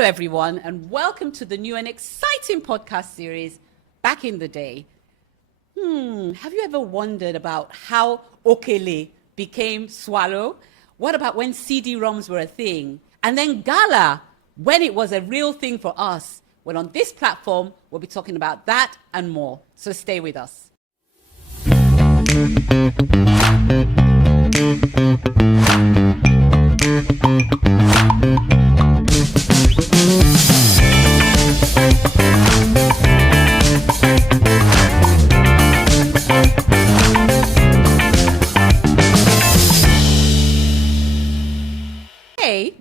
Hello, everyone, and welcome to the new and exciting podcast series, Back in the Day. Have you ever wondered about how Okele became Swallow? What about when CD-ROMs were a thing? And then Gala, when it was a real thing for us? Well, on this platform, we'll be talking about that and more. So stay with us.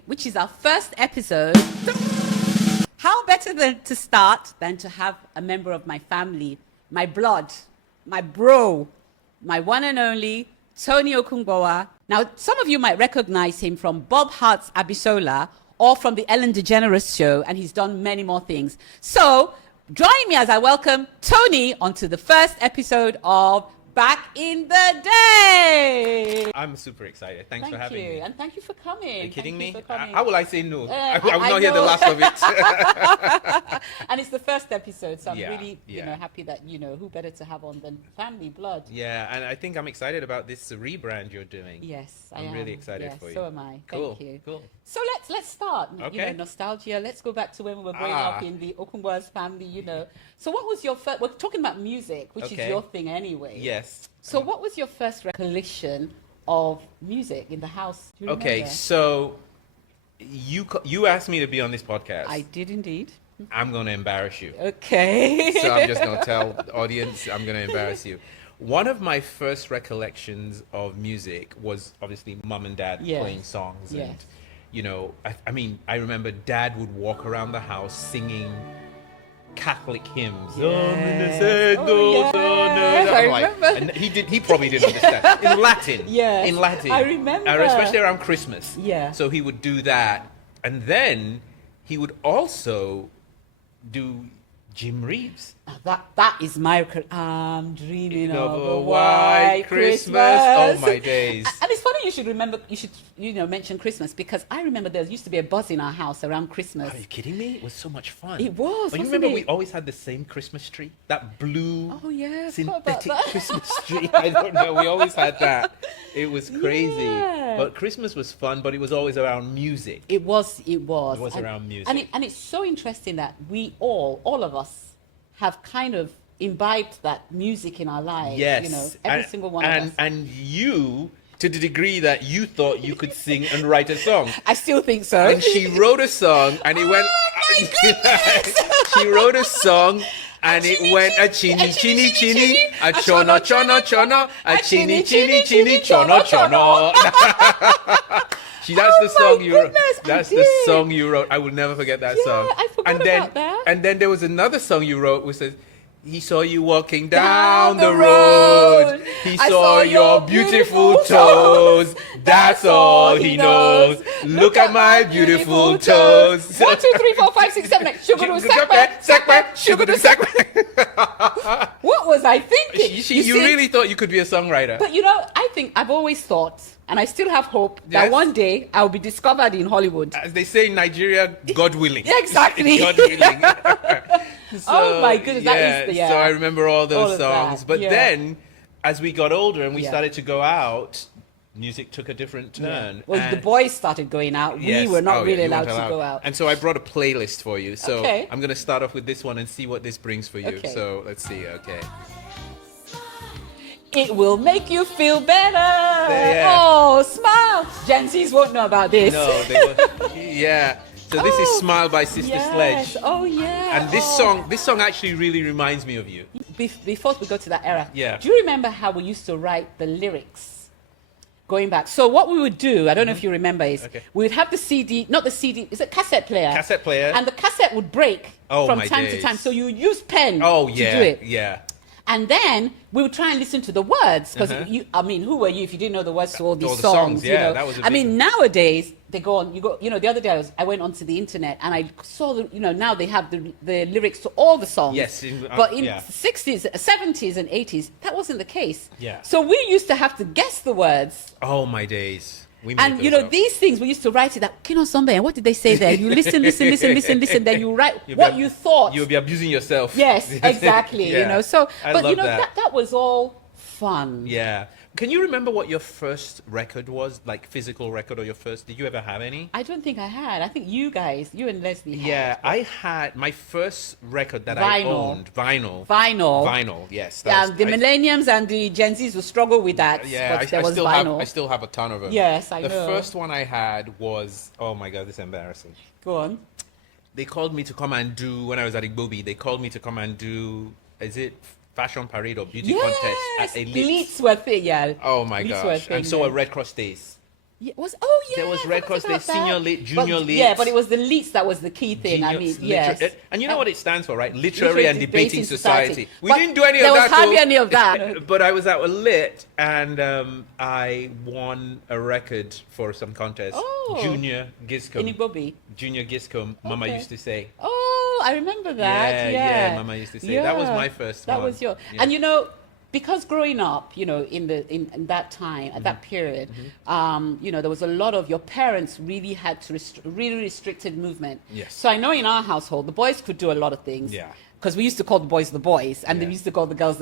Which is our first episode. How better than to start than to have a member of my family, my blood, my bro, my one and only Tony Okungbowa. Now, some of you might recognize him from Bob Hart's Abisola or from the Ellen DeGeneres show, and he's done many more things. So join me as I welcome Tony onto the first episode of Back in the Day. I'm super excited. Thanks for having me. And thank you for coming. Are you kidding me? Coming. How will I say no? I will not hear the last of it. And it's the first episode, so I'm Yeah, really yeah. happy that, who better to have on than family blood. Yeah, and I think I'm excited about this rebrand you're doing. Yes, I'm really excited for you. So am I. Cool, Thank you. cool. So let's start. Okay. Nostalgia. Let's go back to when we were growing up in the Okungbowa's family. So what was your first? We're talking about music, which is Okay. your thing anyway. Yes. So what was your first recollection of music in the house? Do you Okay, remember? so you asked me to be on this podcast. I did indeed. I'm going to embarrass you. Okay. So I'm just going to tell the audience I'm going to embarrass you. One of my first recollections of music was obviously mum and dad Yes. playing songs. Yes. And, I remember dad would walk around the house singing Catholic hymns. Yes. Oh, yes. I remember. And he probably didn't understand. In Latin. Yes. In Latin. I remember. Especially around Christmas. Yeah. So he would do that. And then he would also do Jim Reeves. That is my. I'm dreaming of a white white Christmas. Christmas. Oh my days. And it's funny you should remember. You should mention Christmas, because I remember there used to be a buzz in our house around Christmas. Are you kidding me? It was so much fun. It was. But you wasn't remember it? we always had the same Christmas tree? That blue Oh yeah. synthetic Christmas tree. I don't know. We always had that. It was crazy. Yeah. But Christmas was fun, but it was always around music. It was. It was around music. And it's so interesting that we all of us, have kind of imbibed that music in our lives. Yes. Every single one of us. And you, to the degree that you thought you could sing and write a song. I still think so. And she wrote a song and it went. My goodness! She wrote a song and it went a chini chini chini, a chono chono chono, a chini chini chini chono chono. That's the song you wrote. goodness, That's I the did. song you wrote. I will never forget that song. I forgot and then, about that. And then there was another song you wrote which says, he saw you walking down the road. He I saw your beautiful toes. That's all he knows. Look at my beautiful toes. 1, 2, 3, 4, 5, 6, 7, 8. Shuguru sakpe, shuguru sakpe. What was I thinking? You see? really thought you could be a songwriter. But I think I've always thought, and I still have hope, that Yes. one day I'll be discovered in Hollywood. As they say in Nigeria, God willing. Exactly. God willing. Oh my goodness, that is So I remember all those All of songs. that, But yeah. then, as we got older and we Yeah. started to go out, music took a different turn. Well, the And- boys started going out. Yes. We were not Oh, really you allowed weren't to go out. And so I brought a playlist for you. So Okay. I'm going to start off with this one and see what this brings for you. Okay. So let's see. Okay. It will make you feel better. Yeah. Oh, smile. Gen Zs won't know about this. No, they were. Yeah. So this is Smile by Sister yes. Sledge. Oh, yeah. And this song actually really reminds me of you. Before we go to that era, Yeah. do you remember how we used to write the lyrics going back? So what we would do, I don't know if you remember, is Okay. we would have the CD, not the CD, is it cassette player? Cassette player. And the cassette would break Oh, from my time to days. time. So you would use pen Oh, to yeah. do it. Yeah. And then we would try and listen to the words, because Uh-huh. who were you if you didn't know the words to all these All the songs? songs, yeah, that was a big one. Nowadays they go on. The other day I went onto the internet and I saw now they have the lyrics to all the songs. Yes, but in yeah. 60s, 70s, and 80s that wasn't the case. Yeah. So we used to have to guess the words. Oh my days. We made And those up. these things we used to write it that and what did they say there? You listen, then you write what you thought. You'll be abusing yourself. Yes, exactly. Yeah. So, I but love that was all fun. Yeah. Can you remember what your first record was? Like physical record or your first? Did you ever have any? I don't think I had. I think you and Leslie had. Yeah, I had my first record that Vinyl. I owned. Vinyl. Yes. The millenniums and the Gen Zs will struggle with that. Yeah, but there I was still vinyl. I still have a ton of them. Yes, I know. The first one I had was, oh my God, this is embarrassing. Go on. They called me to come and do, when I was at Igbobi, they called me to come and do, is it fashion parade or beauty contest at a Leeds were thing, yeah. Oh my Leeds gosh. were thing, And so yeah. a Red Cross Days. Yeah, There was I Red forgot Cross about Days, that. senior lit, junior But, lit. Yeah, but it was the Leeds that was the key thing. Yes. And you know what it stands for, right? Literary and Debating Society. We But didn't do any of there that. was hardly any of that. But I was at a lit and I won a record for some contest. Oh. Junior Giscombe. In Igbobi. Junior Giscombe, Mama Okay. used to say. Oh, I remember that. Yeah, Mama used to say. That was my first That one. was your. Yeah. And because growing up, in that time, at that period, there was a lot of your parents really had to really restricted movement. Yes. So I know in our household, the boys could do a lot of things. Yeah. Because we used to call the boys, and Yeah. they used to call the girls,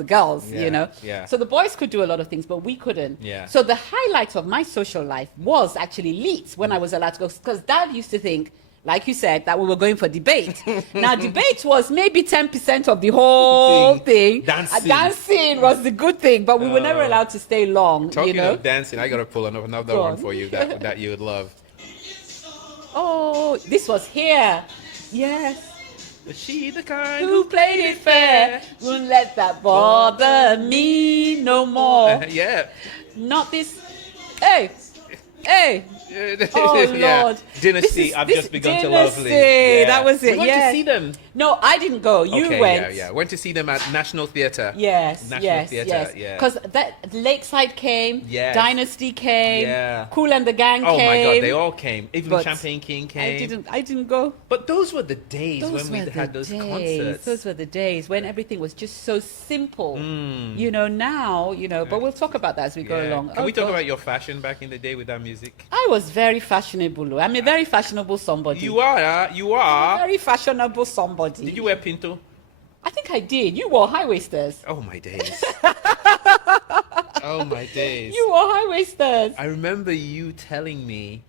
Yeah, yeah. So the boys could do a lot of things, but we couldn't. Yeah. So the highlight of my social life was actually Leeds when I was allowed to go, because Dad used to think, like you said, that we were going for debate. Now, debate was maybe 10% of the whole thing. Dancing was the good thing, but we were never allowed to stay long, Talking of dancing, I got to pull another Go one on. for you that you would love. Oh, this was here. Yes. Was she the kind Who played it fair? Won't let that bother me no more. Yeah. Not this. Hey. Oh, Lord. Dynasty, I've just begun to love Lee. Dynasty, that was it, We went to see them. No, I didn't go. You Okay, went. Yeah. Went to see them at National Theatre. Yes, National Theatre, yeah. Because that Lakeside came, Yes. Dynasty came, Yeah. Cool and the Gang Oh came. my God, they all came. Even But Champagne King came. I didn't go. But those were the days Those when we were had the those days. concerts. Those were the days when everything was just so simple. Mm. Now, but we'll talk about that as we go Yeah. along. Can we talk God. about your fashion back in the day with that music? I was very fashionable. I'm a very fashionable somebody. You are. Very fashionable somebody. Did you wear pinto? I think I did. You wore high-waisters. Oh my days. Oh my days. You wore high-waisters. I remember you telling me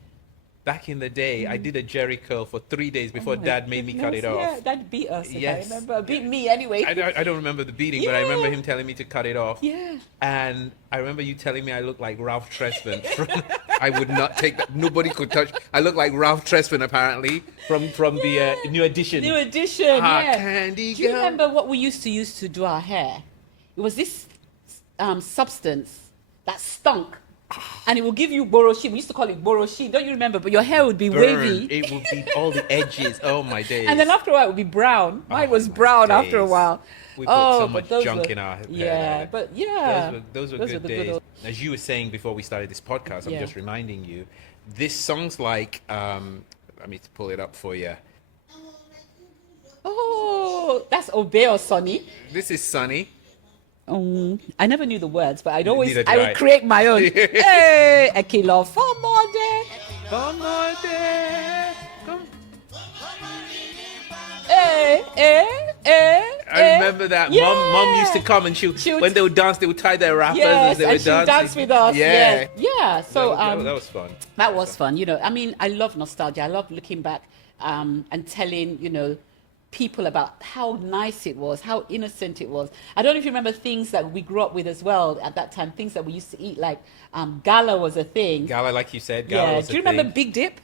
back in the day, I did a Jerry curl for 3 days before My Dad made me cut it goodness, off. Yeah, Dad beat us. If Yes. I remember. Beat me anyway. I don't remember the beating, but I remember Yeah. him telling me to cut it off. Yeah. And I remember you telling me I look like Ralph Tresvant. I would not take that. Nobody could touch. I look like Ralph Tresvant apparently from the New Edition. New edition. Ah, Yeah. Candy Do you girl. remember what we used to do our hair? It was this substance that stunk. And it will give you boroshi. We used to call it boroshi. Don't you remember? But your hair would be Burn. wavy. It would be all the edges. Oh my days. And then after a while, it would be brown. Mine was my brown after a days. while. We put so but much those junk were- in our hair. Yeah, but yeah. Those were good the days. old- As you were saying before we started this podcast, I'm Yeah. just reminding you, this song's like, let me pull it up for you. Oh, that's Obey or Sonny. This is Sunny. I never knew the words, but Neither did I I. would create my own. Hey, a kilo for more day. One more day. Come. I remember that. Yeah. Mom used to come and She would- when they would dance, they would tie their wrappers Yes, as they and would she would dance. dance with us. Yeah. Yeah. So that was fun. that was fun. I mean, I love nostalgia. I love looking back and telling, people about how nice it was, how innocent it was. I don't know if you remember things that we grew up with as well at that time, things that we used to eat, like gala was a thing. Gala, like you said, Gala Yeah. was Do you a thing. remember Big Dip?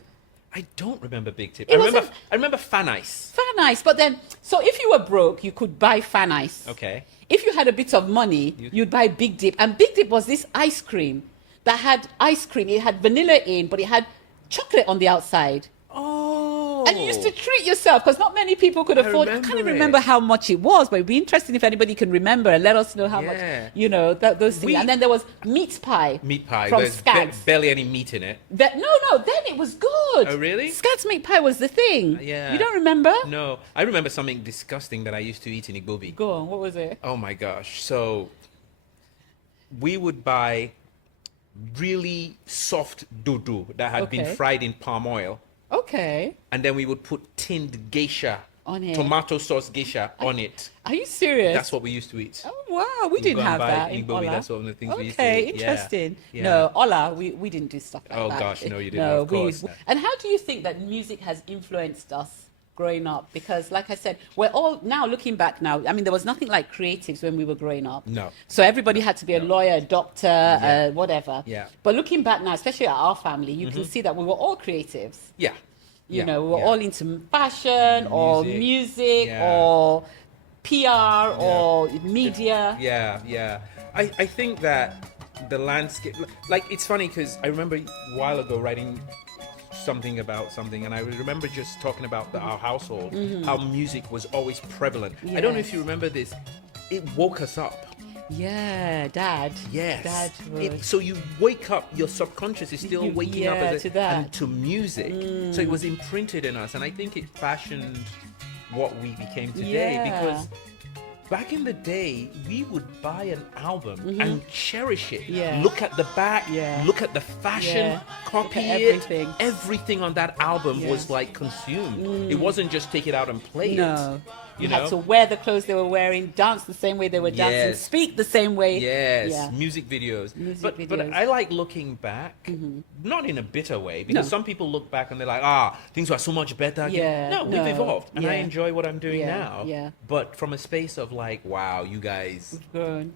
I don't remember Big Tip. It I remember. wasn't- I remember Fan Ice. Fan Ice. But then, so if you were broke, you could buy Fan Ice. Okay. If you had a bit of money, you'd buy Big Dip. And Big Dip was this ice cream that had ice cream. It had vanilla in, but it had chocolate on the outside. Oh. And you used to treat yourself because not many people could afford. I can't even remember how much it was, but it'd be interesting if anybody can remember and let us know how much. Those things. And then there was meat pie. Meat pie. from There's Skaggs. barely any meat in it. No, then it was good. Oh, really? Skaggs meat pie was the thing. Yeah. You don't remember? No, I remember something disgusting that I used to eat in Igbobi. Go on. What was it? Oh my gosh! So we would buy really soft dodo that had been Okay. fried in palm oil. Okay. And then we would put tinned geisha, On it. tomato sauce geisha on it. Are you serious? That's what we used to eat. Oh wow, we We'd didn't go and have buy that it in in Igbo, Ola. that's one of the things we used to Okay, eat. Yeah. interesting. Yeah. No, Ola, we didn't do stuff like Oh, that. gosh, no, you didn't, No, of course. And how do you think that music has influenced us growing up? Because, like I said, we're all now looking back now. I mean, there was nothing like creatives when we were growing up. No. So everybody had to be a lawyer, a doctor, whatever. Yeah. But looking back now, especially at our family, you can see that we were all creatives. Yeah. You Yeah. know, we were Yeah. all into fashion or music Yeah. or PR or media. Yeah, yeah. I think that the landscape, like, it's funny because I remember a while ago writing something about something, and I remember just talking about our household, how music was always prevalent. I don't know if you remember this. It woke us up. Yeah, Dad. Yes. Dad would. So you wake up, your subconscious is still waking up to that. and to music. So it was imprinted in us, and I think it fashioned what we became today. Yeah. Because back in the day, we would buy an album and cherish it. Yeah. Look at the back, Yeah. look at the fashion, Yeah. copy Look at it. everything. Everything on that album Yeah. was like consumed. It wasn't just take it out and play No. it. You You had know? to wear the clothes they were wearing, dance the same way they were dancing, Yes. speak the same way. Yes, Yeah. music videos. Music But videos. I like looking back, not in a bitter way, because No. some people look back and they're like, things were so much better. Yeah, No, we've no, evolved, and I yeah. enjoy what I'm doing Yeah, now. yeah. But from a space of like, wow, you guys, Grown.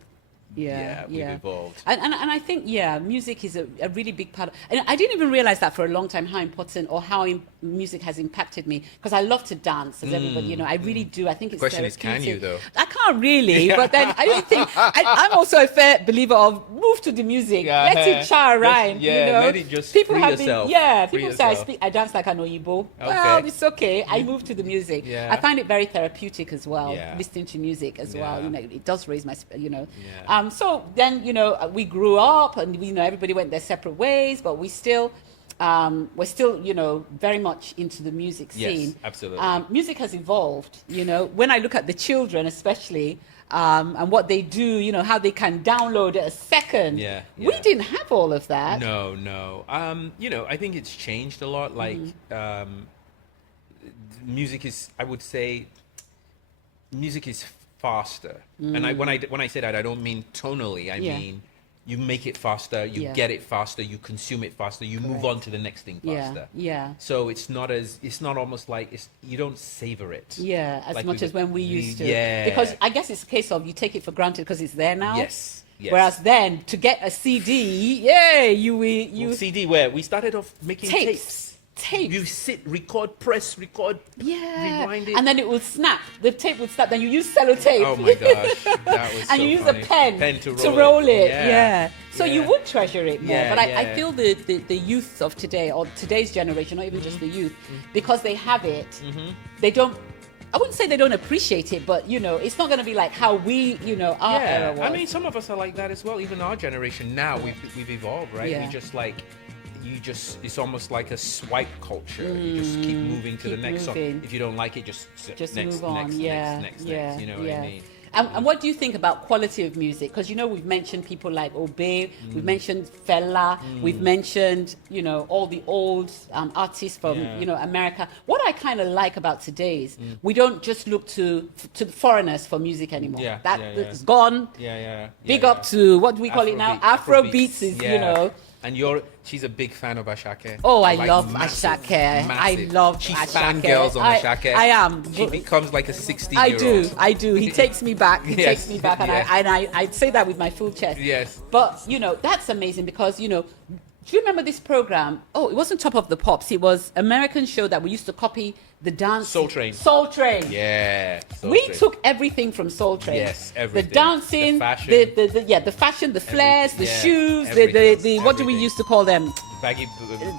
Yeah, we've evolved. And I think, music is a really big part. And I didn't even realize that for a long time, how important or how music has impacted me. Because I love to dance, as everybody, you know, I really do. I think it's Question is, can you, therapeutic. I can't really, but then I don't think, I'm also a fair believer of move to the music. Yeah. Let it char around, Yeah, you know. let it just people free have yourself. been, Free people say yourself. I dance like an Oyibo. Well, Okay. it's okay. I move to the music. Yeah. I find it very therapeutic as well, Yeah. listening to music as well. Yeah. You know, it does raise my, you know. Yeah. So then, you know, we grew up and, you know, everybody went their separate ways, but we're still, you know, very much into the music Yes, scene. absolutely. Music has evolved, you know, when I look at the children, especially, and what they do, you know, how they can download it a second. Yeah, We yeah. didn't have all of that. No. You know, I think it's changed a lot. Like, music is, I would say, music is faster. And when I say that, I don't mean tonally. I Yeah. mean, you make it faster, you Yeah. get it faster, you consume it faster, you move on to the next thing faster. Yeah. So it's not almost like you don't savor it. Yeah, as Like much as when we used to. Yeah. Because I guess it's a case of you take it for granted because it's there now. Yes. Yes. Whereas then, to get a CD, you CD where we started off making tapes. Tapes. You sit, record, Yeah. rewind it. And then it would snap. The tape would snap. Then you use sellotape. Oh my gosh, that was And so you use funny. a pen, to to roll it. Yeah. Yeah. So you Yeah. would treasure it more. Yeah, But I yeah. feel the youth of today, or today's generation, not even just the youth, because they have it, they don't. I wouldn't say they don't appreciate it, but you know, it's not going to be like how we, you know, our era was. I mean, some of us are like that as well. Even our generation now, we've evolved, right? Yeah. We just like, it's almost like a swipe culture. You just keep moving to the keep next moving. song. If you don't like it, just Just next, move on. next, Yeah. next, yeah. next. You know what yeah. I mean? And what do you think about quality of music? Because you know we've mentioned people like Obey, we've mentioned Fela, we've mentioned, you know, all the old artists from Yeah. you know, America. What I kind of like about today is we don't just look to the foreigners for music anymore. Yeah, That's gone. Yeah. Big up to what do we call it now? Afro beats is, you know. And she's a big fan of Ashake. Oh, I Like, love massive, Ashake. massive. I love She Ashake. fangirls on Ashake. I am. She becomes like a 16-year-old. I do. He takes me back. He Yes, takes me back, and yes. I say that with my full chest. Yes. But you know that's amazing because you know. Do you remember this program? Oh, it wasn't Top of the Pops. It was American show that we used to copy the dance. Soul Train. Soul Train. Yeah. Soul We Train. took everything from Soul Train. Yes, everything. The dancing, The fashion. the fashion, the flares, the yeah, shoes, everything, the what do we everything. used to call them? Baggy.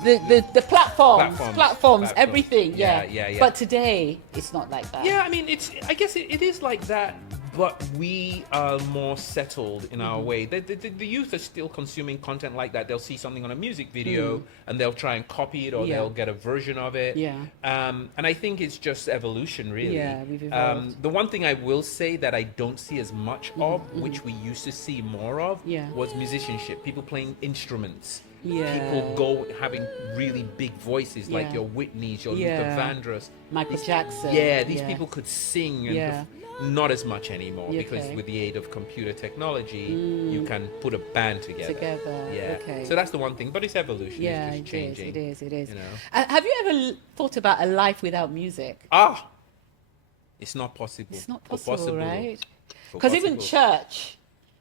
The platforms, Platforms. everything. Yeah. Yeah. But today, it's not like that. Yeah, I mean, I guess it is like that but we are more settled in our way. The youth are still consuming content like that. They'll see something on a music video and they'll try and copy it, or Yeah. they'll get a version of it. Yeah. And I think it's just evolution, really. Yeah, we've evolved. The one thing I will say that I don't see as much of, which we used to see more of, Yeah. was musicianship. People playing instruments. Yeah. People go having really big voices, like Yeah. your Whitneys, your Yeah. Luther Vandross. Michael Jackson. Yeah, these people could sing, and Yeah. not as much anymore, Yeah, because okay. with the aid of computer technology, you can put a band together. Yeah. Okay. So that's the one thing, but it's evolution. Yeah, it's it just changing. It is. You know. Have you ever thought about a life without music? It's not possible. It's not For possible, right? For Because even possible. church,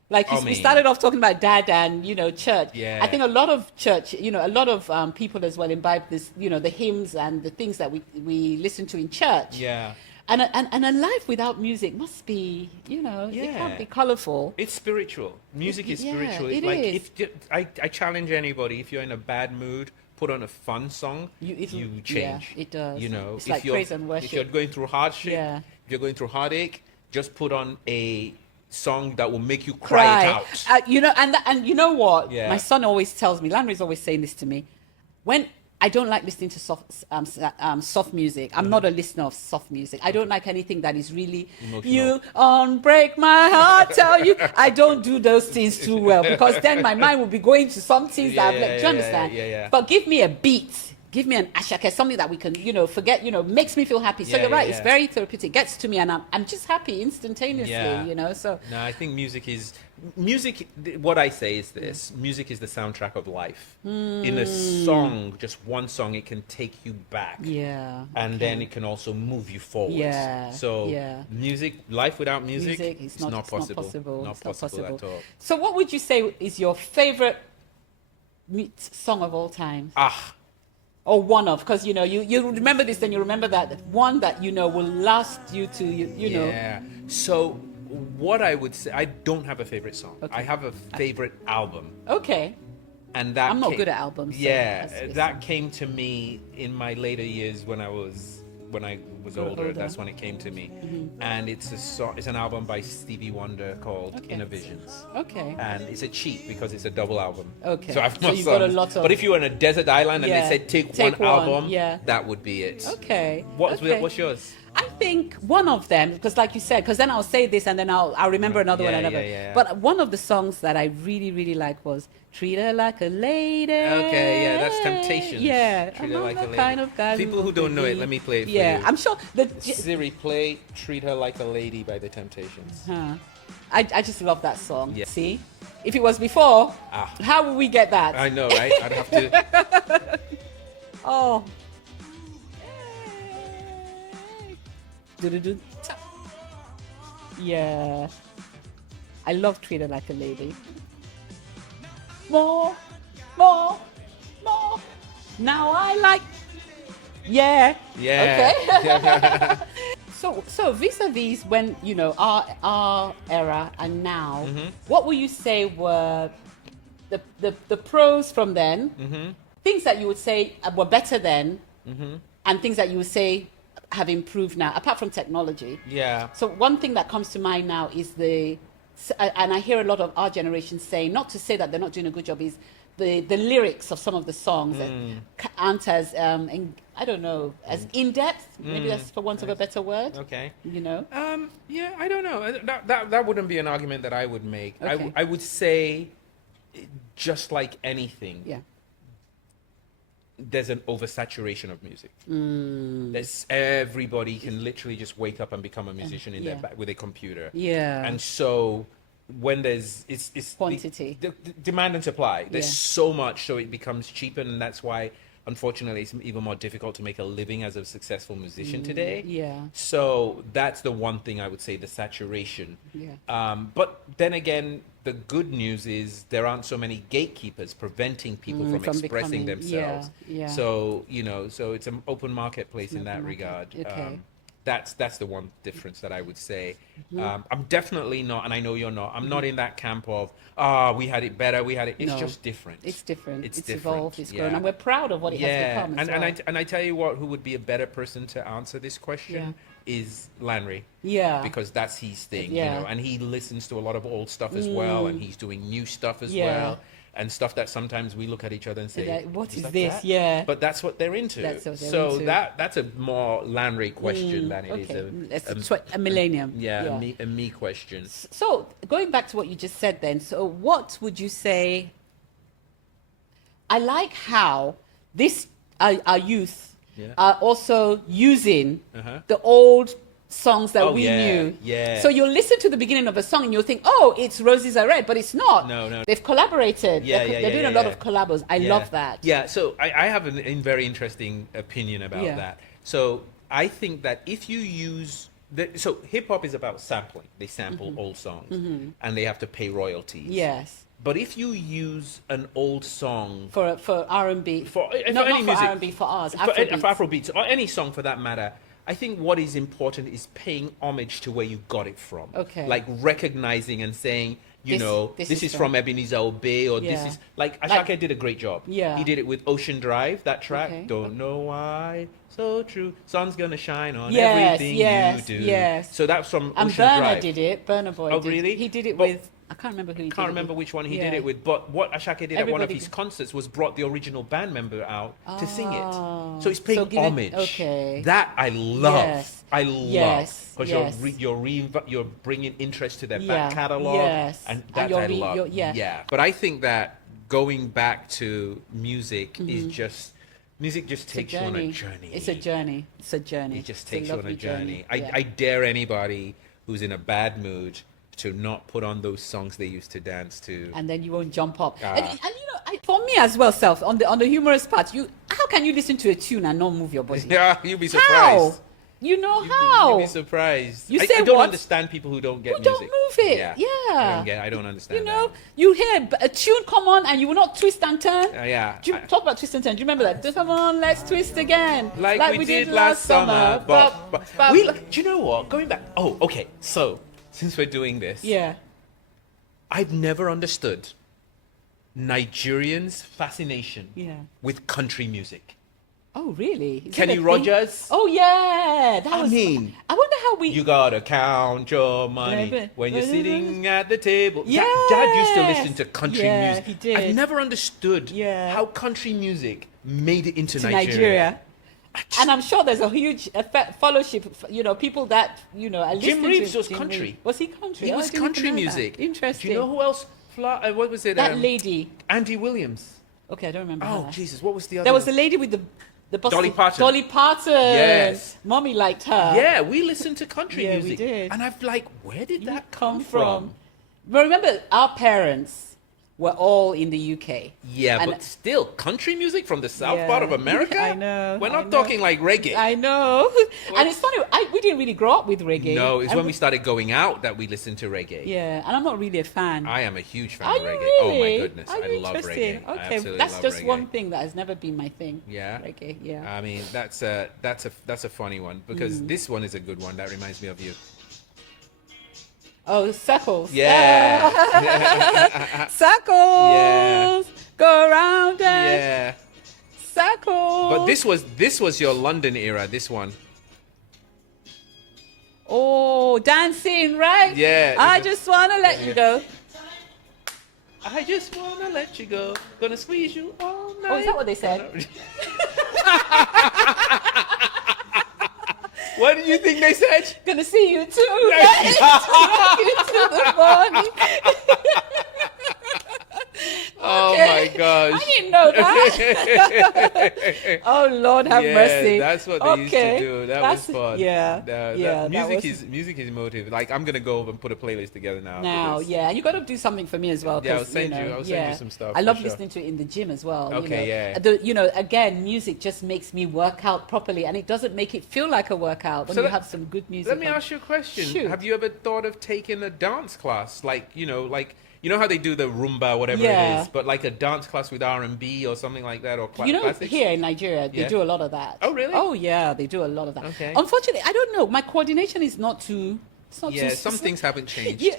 like I we mean- started off talking about dad and, church. Yeah. I think a lot of church, a lot of people as well imbibe this, the hymns and the things that we listen to in church. Yeah. And a life without music must be, it can't be colorful. It's spiritual. Music is Yeah, spiritual. it Like is. I challenge anybody, if you're in a bad mood, put on a fun song, It'll- you yeah, change. it does. You know, It's like praise and worship. If you're going through hardship, Yeah. if you're going through heartache, just put on a song that will make you cry it out. And you know what? Yeah. My son always tells me, Landry's always saying this to me, when I don't like listening to soft music. I'm not a listener of soft music. I don't like anything that is really, Emotional. you unbreak my heart, tell you. I don't do those things too well, because then my mind will be going to some things that I've do you understand? Yeah. But give me a beat. Give me an ashake, something that we can, forget, makes me feel happy. So Yeah, you're right, yeah, it's yeah. very therapeutic, gets to me, and I'm just happy instantaneously, Yeah. so. No, I think music, what I say is this: music is the soundtrack of life. In a song, just one song, it can take you back. Yeah. And then it can also move you forward. Yeah, So yeah. life without music, It's it's not possible. It's not possible at all. So what would you say is your favorite song of all time? Or one of, because you remember this, then you remember that one that will last you to you know. Yeah. So what I would say, I don't have a favorite song. Okay. I have a favorite album. Okay. And that I'm not good at albums. So Yeah, that's- that came to me in my later years when I was older. That's when it came to me. And it's a song. It's an album by Stevie Wonder called Okay. Inner Visions. Okay. And it's a cheat because it's a double album. Okay. So I've So more you've got a songs. lot of- But if you were on a desert island and Yeah. they said take Take one one, album, yeah. that would be it. Okay. What's okay. what's yours? I think one of them, because like you said, because then I'll say this and then I'll remember another one. Yeah, Another. yeah. But one of the songs that I really, really like was "Treat Her Like a Lady." Okay, yeah, that's Temptations. Yeah, Treat Her I'm Like a the Lady. kind of guy People who don't know it, let me play it for Yeah, you. I'm sure Siri, play "Treat Her Like a Lady" by the Temptations. I just love that song. Yeah. See, if it was before, Ah. how would we get that? I know, right? I'd have to. Oh. Do-do-do. Yeah. I love Treat Her Like a Lady. More. Now I like. Yeah. Yeah. Okay. So vis-a-vis when, our era and now, what would you say were the pros from then, things that you would say were better then, and things that you would say have improved now, apart from technology? Yeah. So one thing that comes to mind now is and I hear a lot of our generation saying, not to say that they're not doing a good job, is the lyrics of some of the songs that aren't as, I don't know, as in-depth, maybe that's for want of a better word. Okay. Yeah, I don't know. That wouldn't be an argument that I would make. Okay. I would say, just like anything, yeah. there's an oversaturation of music. There's everybody can literally just wake up and become a musician in yeah. their with a computer. Yeah. And so when there's it's Quantity. the demand and supply. There's Yeah. so much, so it becomes cheaper, and that's why unfortunately it's even more difficult to make a living as a successful musician today. Yeah. So that's the one thing I would say, the saturation. Yeah. But then again, the good news is there aren't so many gatekeepers preventing people from expressing becoming- themselves. yeah. So, so it's an open marketplace in Open that market. regard. Okay. That's the one difference that I would say. Mm-hmm. I'm definitely not, and I know you're not. I'm not in that camp of we had it better, we had it. It's No, just different. it's different. It's It's different. evolved. It's Yeah. grown, and we're proud of what it has Yeah, become as and well. I tell you what, who would be a better person to answer this question is Lanry. Yeah. Because that's his thing, Yeah. you know, and he listens to a lot of old stuff as well, and he's doing new stuff as well, and stuff that sometimes we look at each other and say, Like, what is like this? that?" Yeah. But that's what they're into. That's what they're so into. that's a more Lanry question than it is It's a millennium. a me question. So going back to what you just said then, so what would you say? I like how this our youth are also using the old songs that we knew. Yeah. So you'll listen to the beginning of a song and you'll think, oh, it's Roses Are Red, but it's not. No. They've collaborated. They're doing a lot of collabos. I love that. Yeah, so I have a very interesting opinion about that. So I think that if you use so hip hop is about sampling. They sample old songs and they have to pay royalties. Yes. But if you use an old song For R&B. for any not music, for R&B, for ours. for Afrobeats. Afrobeats or any song for that matter, I think what is important is paying homage to where you got it from. Okay. Like recognizing and saying, this is from Ebenezer Obey, or this is like Ashake did a great job. Yeah. He did it with Ocean Drive, that track. Okay. Don't know why, so true. Sun's gonna shine on Yes, everything yes, you do. yes. So that's from And Ocean Burner Drive. did it. Burner Boy. Oh, did. really? He did it But- with. I can't remember who he did Can't it remember with. which one he did it with, but what Ashake did at one of Everybody his did. concerts was brought the original band member out to sing it. So he's So paying give it- homage. okay. That I love. Yes. I love. Yes, Because yes. you're bringing interest to their Yeah, back catalog. yes. And And that you're I re- love. you're- yeah. But I think that going back to music is just, music just It's a takes you on a journey. It's a journey. It's a journey. It just It's a takes you on a lovely journey. Yeah. I dare anybody who's in a bad mood to not put on those songs they used to dance to. And then you won't jump up. Ah. And for me as well, self on the humorous part, how can you listen to a tune and not move your body? Yeah, you'll be How? surprised. You know You'll how? be surprised. You I say don't what? understand people who don't get Who music. don't move it? Yeah. I don't understand. You know, you hear a tune come on and you will not twist and turn. Yeah. Do you talk about twist and turn? Do you remember that? Come on, let's twist again. Like we did last summer. But do you know what? Going back. Oh, okay. So since we're doing this, yeah. I've never understood Nigerians' fascination with country music. Oh, really? Is it a Kenny thing? Rogers. Oh, yeah. I mean, I wonder how we. You gotta count your money Baby. when you're sitting at the table. Yes. Dad used to listen to country Yeah, music. he did. I've never understood Yeah. how country music made it into to Nigeria. Nigeria. And I'm sure there's a huge fellowship, are listening Jim Reeves to was Jim country. Reeves. Was he country? He Oh, I was didn't even country know that. music. Interesting. Do you know who else? What was it? That lady. Andy Williams. Okay, I don't remember Oh, her. Jesus. What was the other There was one? the lady with the bus. Dolly Parton. Dolly Parton. Yes. Mommy liked her. Yeah, we listened to country Yeah, we music. did. And I've like, where did You that come from? But remember, our parents were all in the UK. Yeah, And- but still, country music from the south Yeah. part of America? I know, We're I not know. talking like reggae. I know. And it's funny, we didn't really grow up with reggae. No, it's And when we started going out that we listened to reggae. Yeah, and I'm not really a fan. I am a huge fan Are of you reggae. really? Oh my goodness, Are I you love interested? reggae. I Okay, absolutely that's love just reggae. one thing that has never been my thing. Yeah. Reggae, yeah. I mean, that's a funny one because this one is a good one that reminds me of you. Oh, circles. Yeah. Circles. Yeah. Go around and Yeah. circles. But this was your London era, this one. Oh, dancing, right? Yeah. I just want to let you go. I just wanna let you go. Gonna squeeze you all night. Oh, is that what they said? What did you think they said? Gonna see you too. Right? you to the morning. Oh Okay. my gosh. I didn't know that. Oh Lord, have Yeah, mercy. that's what they used to do. That was fun. Yeah, That- that music was- music is emotive. Like I'm gonna go over and put a playlist together now. Now, for this. yeah, and you got to do something for me as well. Yeah, I'll 'cause, send you. you- Know, I'll send you yeah. some stuff, I for love sure. listening to it in the gym as well. Okay, yeah. Again, music just makes me work out properly, and it doesn't make it feel like a workout when So you let- have some good music. Let me on. ask you a question. Shoot. Have you ever thought of taking a dance class? Like you know how they do the rumba, whatever Yeah. it is, but like a dance class with R&B or something like that, or classics? Here in Nigeria, they Yeah. do a lot of that. Oh, really? Oh, yeah, they do a lot of that. Okay. Unfortunately, I don't know. My coordination is not too. It's not Yeah, too. some things haven't changed. Yeah.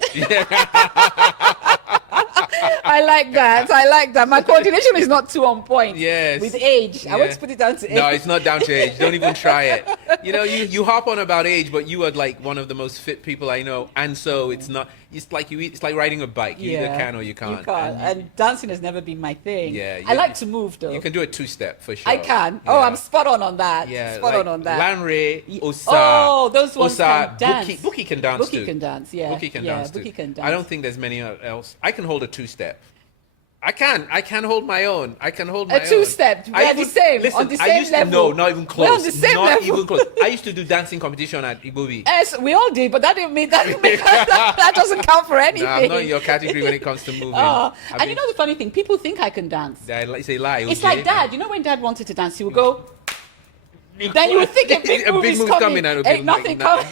I like that. I like that. My coordination is not too on point. Yes. With age, I Yeah. want to put it down to age. No, it's not down to age. Don't even try it. You know, you harp on about age, but you are like one of the most fit people I know, and so it's not. It's like it's like riding a bike. You either can or you can't. You can't. And And dancing has never been my thing. Yeah, I yeah. like to move though. you can do a two-step for sure. I can. Oh, Yeah. I'm spot on that. Yeah, spot like on that. Lanre, Osa. Oh, those ones Osa, can dance. Bookie can dance Bookie too. can dance. Yeah. Bookie can yeah, dance too. Bookie can dance. I don't think there's many else. I can hold a two-step. I can hold my own. I can hold my own. A two-step. I We're the even- same. Listen, On the I same used level. To, no, not even close. We're on the same not level. even close. I used to do dancing competition at Ibobi. Yes, we all did, but that didn't mean that doesn't count for anything. No, I'm not in your category when it comes to moving. And you know the funny thing, people think I can dance. It's a lie. It's OJ. like Dad. You know when Dad wanted to dance, he would go. Then you would think a big move is coming. and Ain't nothing coming.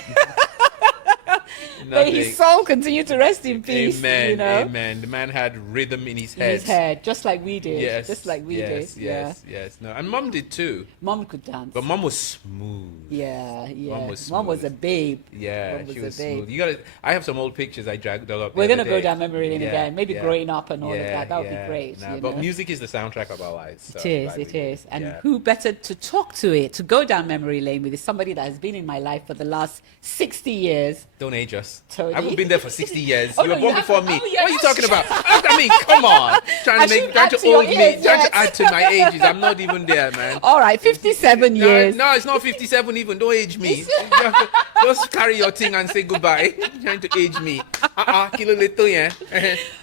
May his soul continue to rest in peace. Amen. You know? Amen. The man had rhythm in his In head. his head, just like we did. Yes. Just like we yes, did. Yes. Yes. No. And Mom did too. Mom could dance. But Mom was smooth. Yeah. Mom was Mom was smooth. a babe. Yeah, Mom she a was babe. smooth. You gotta. I have some old pictures I dragged up. We're the gonna other go day. down memory lane Yeah, again. Maybe yeah. growing up and all of that. That would yeah. be great. Nah, you but know? music is the soundtrack of our lives. So It is, like it we- is. And yeah. who better to talk to it, to go down memory lane with is somebody that has been in my life for the last 60 years. Don't age us. Tony. I haven't been there for 60 years. Oh, you no, were you born before haven't. me. Oh, yeah, What are you that's talking about? I mean, come on. Trying to to your hold me, ears, trying yes. to add to my ages. I'm not even there, man. All right, 57 No, years. no, it's not 57 even. Don't age me. Just carry your thing and say goodbye. Trying to age me. Kilo little, yeah.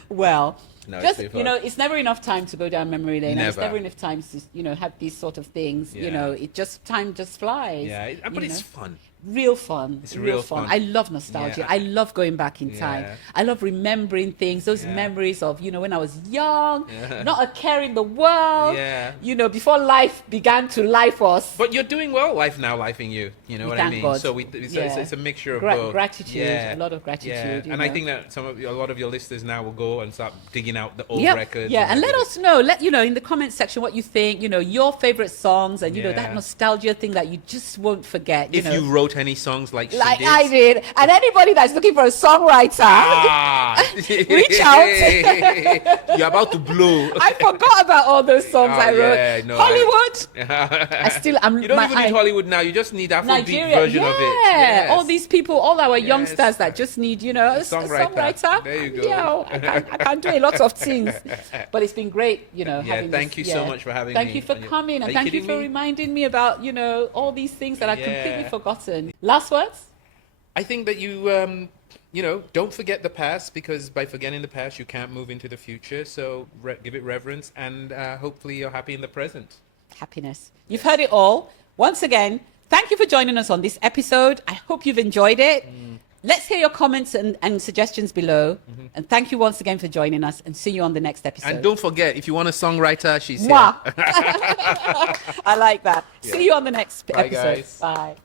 Well, No, it's just, pretty you fun. know, it's never enough time to go down memory lane. And it's Never. never enough time to, you know, have these sort of things. You Yeah. know, time just flies. Yeah, but you it's know? fun. Real fun. It's real fun. I love nostalgia. Yeah. I love going back in time. Yeah. I love remembering things, those Yeah. memories of, you know, when I was young, Yeah. not a care in the world, Yeah. you know, before life began to life us. But you're doing well, life now, lifing you. You know We what I thank mean? God. So it's Yeah. a mixture of both. Gratitude, a lot of gratitude. Yeah. you And I know. think that a lot of your listeners now will go and start digging out the old Yep. records. Yeah, and let everything. us know. Let you know in the comment section what you think. You know, your favorite songs, and you know that Yeah. nostalgia thing that you just won't forget. If know. you wrote any songs like she like did. I did, and anybody that's looking for a songwriter, reach out. You're about to blow. I forgot about all those songs Oh, I wrote. yeah, no, Hollywood. I still am. You don't even need Hollywood now. You just need Afrobeat Nigeria, version of it. Yes. All these people, all our Yes. youngsters that just need, you know, a songwriter. There you go. Yeah, I can do a lot of things, but it's been great, you know. Yeah, having thank this, you so much for having Thank me. you for And you- coming, Are and you thank you kidding for me? reminding me about, you know, all these things that I've completely Yeah. forgotten. Last words? I think that you know, don't forget the past, because by forgetting the past, you can't move into the future. So give it reverence, and hopefully you're happy in the present. Happiness. You've heard it all. Once again, thank you for joining us on this episode. I hope you've enjoyed it. Let's hear your comments and suggestions below. And thank you once again for joining us, and see you on the next episode. And don't forget, if you want a songwriter, she's Mwah. here. I like that. Yeah. See you on the next Bye, episode. guys. Bye.